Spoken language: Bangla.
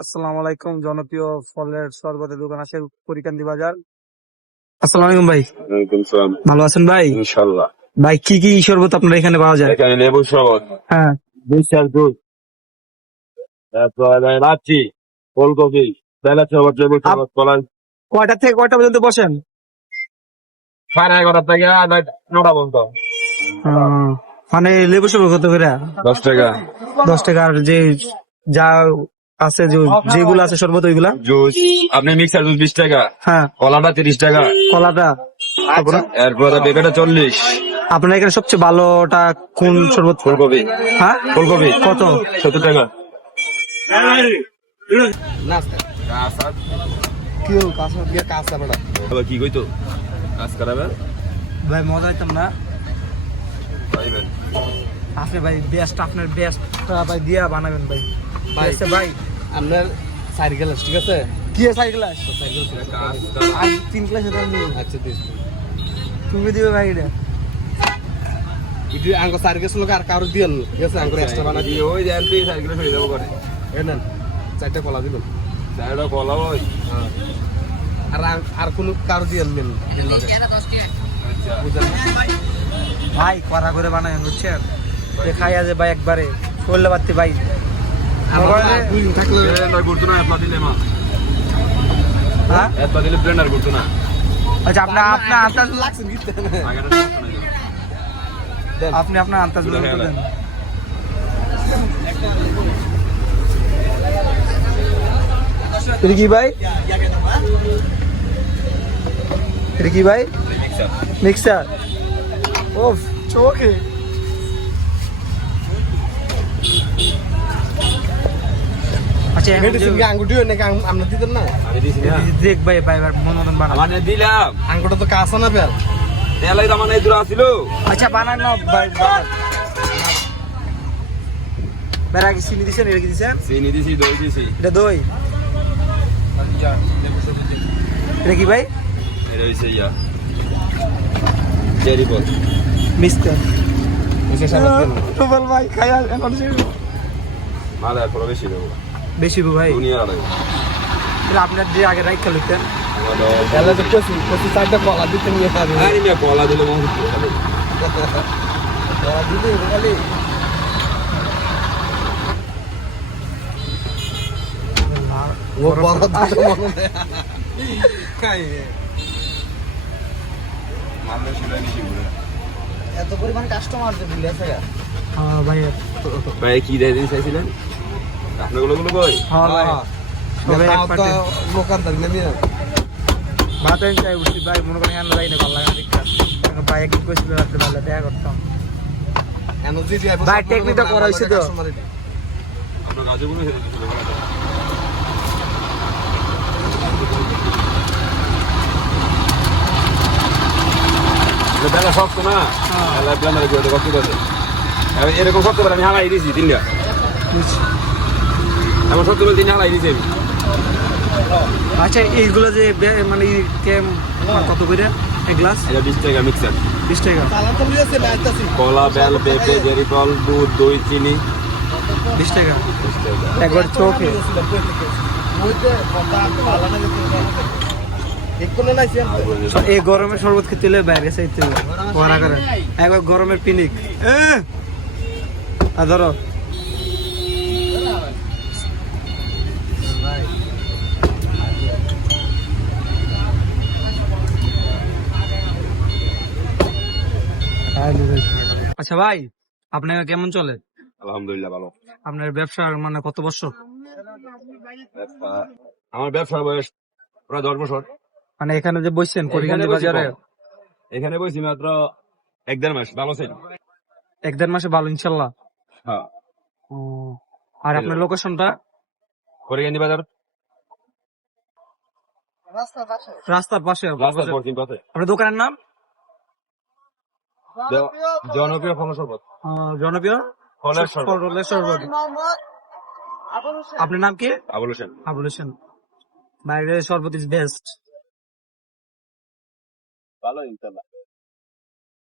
আসসালামু আলাইকুম। জনপ্রিয় ফলের শরবতের দোকান আছে পরিকান্দি বাজার। আসসালামু আলাইকুম ভাই, ওয়ালাইকুম সালাম। ভালো আছেন ভাই? ইনশাল্লাহ। ভাই কি কি শরবত আপনার এখানে পাওয়া যায়? এখানে লেবু শরবত, হ্যাঁ, বিশাল দুধ, তারপরে লাচ্ছি, ফুলকপি, বেলা শরবত, লেবু শরবত, কলা। কয়টা থেকে কয়টা পর্যন্ত বসেন? 11:30 থেকে 9টা পর্যন্ত। মানে লেবু শরবত কত করে? 10 টাকা। 10 টাকা। আর যে যা আছে যেগুলো আছে শরবত ওইগুলা? জুস, আপনি মিক্সার জুস 20 টাকা, হ্যাঁ, কলাটা 30 টাকা, কলাটা। তারপরে এরপরে পেঁপেটা 40, আপনার এখানে সবচেয়ে ভালোটা কোন শরবত? ফুলকপি, হ্যাঁ, ফুলকপি কত? 70 টাকা। কি কইতো কাজ করাবেন ভাই মজা হইতাম না আপনি ভাই বেস্ট, আপনার বেস্টটা ভাই দিয়া বানাবেন ভাই। ভাই ঠিক আছে ভাই। আপনার সাইকেল ঠিক আছে? কি সাইকেল আসছে? আর 3 ক্লাসে আচ্ছা দিস তুমি দিবে ভাই এটা? ইডি আঙ্গ সাইকেল লোক আর কারো দিয়েন ঠিক আছে? আঙ্গুর এক্সট্রা বানা দিয়ে ওই জানতে সাইকেল ফেলে দেবো করে নেন 4টা কলা দিবেন। চারটা কলা ওই আর আর কোন কারো দিয়েন নেন ভাই কড়া করে বানায় বুঝছেন? খাই আছে ভাই একবারে করলে পারতে ভাই। থাকলে ব্লেন্ডার করতো না, এতলা দিলে মা, হ্যাঁ, এতলা দিলে ব্লেন্ডার করতো না। আচ্ছা আপনার আন্দাজ লাগছে গিতে আগেটা সমস্যা নাই। আপনি আপনার আন্দাজ বলে দেন। এটা কি ভাই? এটা কি ভাই? মিক্সার। ওফ চোখে আচ্ছা মেডিসিন কি আঙ্গুটিও নাকি আমরা দিতেন না? আমি দিছি না, দেখ ভাই ভাই মন মতন বানা। মানে দিলাম আঙ্গুটা তো কাঁচা না বেল তেলাই তো মানে দূর আসিল। আচ্ছা বানানো ভাই। বেড়া কি চিনি দিছেন? এটা কি দিছেন? চিনি দিছি, দই দিছি। এটা দই। এটা কি ভাই? এটা হইছে ইয়া চেরি বল। মিস্টার বিশেষ আবার রুবেল ভাই খায়া এখন মালা পুরো বেশি দেবো, বেশি গো ভাই। দুনিয়ার আড়াই। এটা আপনার যে আগে রাইখা লইতেন। বেলা তো কচি 4টা কলা দিতে নিয়ে খাবে আরে মিয়া কলা দিলে মন খাবে। কলা দিতে খালি ও বড় দিতে মনে খাই মামলা শুনে নিছি বলে। এত পরিমাণ কাস্টমার যে দিলে আছে হ্যাঁ ভাই। ভাই কি দেয় দিন চাইছিলেন আপনার গুলো কই? হ্যাঁ ভাই সবাই এক পার্টি লোকাল দাম নিয়ে মাথায় চাই উঠছি ভাই। মনে করেন এনে যাই না ভালো লাগে না দেখা। ভাই একদিন কইছিল রাত্রে ভালো দেখা করতাম এনার্জি দিয়ে ভাই। টেকনিকটা করা হয়েছে তো। আপনার কাজে কোনো হেরে দিছিল না। বেলা শক্ত না, বেলা ব্লেন্ডারে করে কষ্ট করে এরকম শক্ত করে আমি হালাই দিয়েছি 3টা। এমন শক্ত করে 3 হালাই দিয়েছি আমি। আচ্ছা এইগুলো যে মানে কত করে এক গ্লাস? এটা 20 টাকা মিক্সার। 20 টাকা। চালান তো লিয়েছে বাইতাছি কলা, বেল, পেঁপে, জেরি ফল, দুধ, দই, চিনি। 20 টাকা 20 টাকা। একবার চোখে। ওইতে কথা ভালো না যেতে একটু নাই এই গরমের শরবত খেতে হলে বাইরে চাইতে হবে ওরা করে। একবার গরমের পিনিক ধরো আচ্ছা ভাই, আপনার কেমন চলে? আলহামদুলিল্লাহ ভালো। আপনার ব্যবসার মানে কত বছর? আমার ব্যবসার বয়স প্রায় 10 বছর। মানে এখানে যে বসছেন করিকান্দি বাজারে? এখানে বসি মাত্র 1-1.5 মাস। ভালো ছিল 1-1.5 মাসে ভালো ইনশাল্লাহ। হ্যাঁ। ও, আর আপনার লোকেশনটা? করিকান্দি বাজার, রাস্তার পাশে। রাস্তার পশ্চিম পাশে। আপনার দোকানের নাম? জনপ্রিয় ফল শরবত। জনপ্রিয় ফলের শরবত। আপনার নাম কি? আবুল হোসেন। আবুল হোসেন। বাইরের শরবত ইজ বেস্ট। ভালো ইনশাল্লাহ